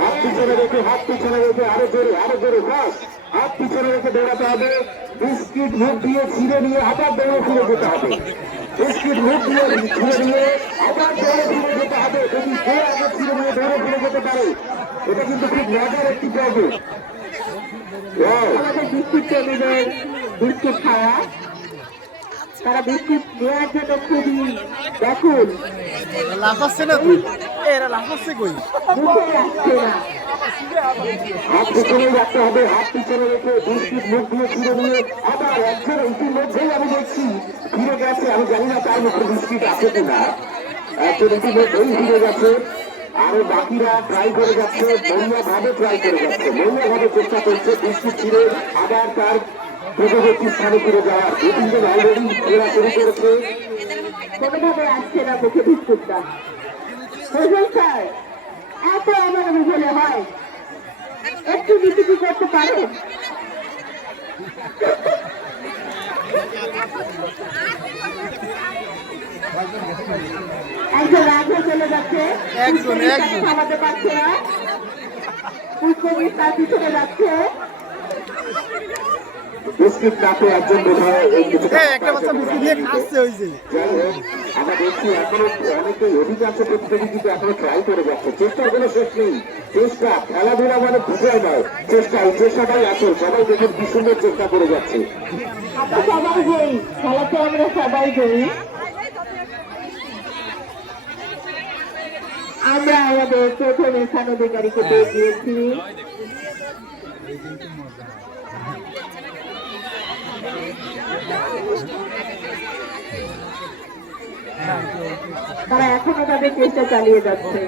হাত পিছনে রেখে আরো জোরে বাস হাত পিছনে রেখে দৌড়াতে হবে। বিস্কিট মুখ দিয়ে ছিঁড়ে নিয়ে আবার দৌড়ে ফিরে যেতে হবে। বিস্কিট মুখ দিয়ে ছিঁড়ে নিয়ে আবার দৌড়ে ফিরে যেতে হবে। যদি সে আগে ছিঁড়ে নিয়ে দৌড়ে ফিরে যেতে পারে, এটা কিন্তু খুব মজার একটি পর্ব। আমাদের বিস্কুট প্রেমীদের বিস্কুট খাওয়া, তারা বিস্কুট নেওয়ার জন্য খুবই ব্যাকুল। লাফাচ্ছে না তো, এরা লাফাচ্ছে কই? মুখে আসছে না। হাত পিছনে রাখতে হবে। হাত পিছনে রেখে বিস্কিট মুখ দিয়ে ছিঁড়ে নিয়ে আবার একজন ইতিমধ্যেই আমি দেখছি ফিরে গেছে। আমি জানি না তার মুখে বিস্কিট আছে কিনা। একজন ইতিমধ্যেই ফিরে গেছে। আরো বাকিরা ট্রাই করে যাচ্ছে, মৌলিকভাবে ট্রাই করে যাচ্ছে, মৌলিকভাবে চেষ্টা করছে বিস্কিট ছিঁড়ে আবার তার পূর্ববর্তী স্থানে ফিরে যাওয়ার। দু তিনজন অলরেডি ফেরা শুরু করেছে। কোনোভাবে আসছে না মুখে বিস্কুটটা। বুঝলেন স্যার, এত আমার বুঝলে হয়, একটু নীতি কি করতে পারে? একজন রাগে চলে যাচ্ছে, থামাতে পারছে না। পুষ্পমিত তার পিছনে যাচ্ছে। বিস্কিট কাপে একজন বোধহয় একটা বাচ্চা বিস্কুট দিয়ে খাচ্ছে ওই যে। যাই হোক, আমরা দেখছি এখনো অনেকেই অধিকাংশ প্রতিযোগী কিন্তু এখনো ট্রাই করে যাচ্ছে। চেষ্টার কোনো শেষ নেই। চেষ্টা খেলাধুলা মানে বিজয় নয়, এই চেষ্টাটাই আসল। সবাই দেখুন কি সুন্দর চেষ্টা করে যাচ্ছে। আমরা সবাই জয়ী, খেলাতে আমরা সবাই জয়ী। আমরা আমাদের প্রথম স্থান অধিকারীকে পেয়ে গিয়েছি। তারা এখনো তাদের চেষ্টা চালিয়ে যাচ্ছে।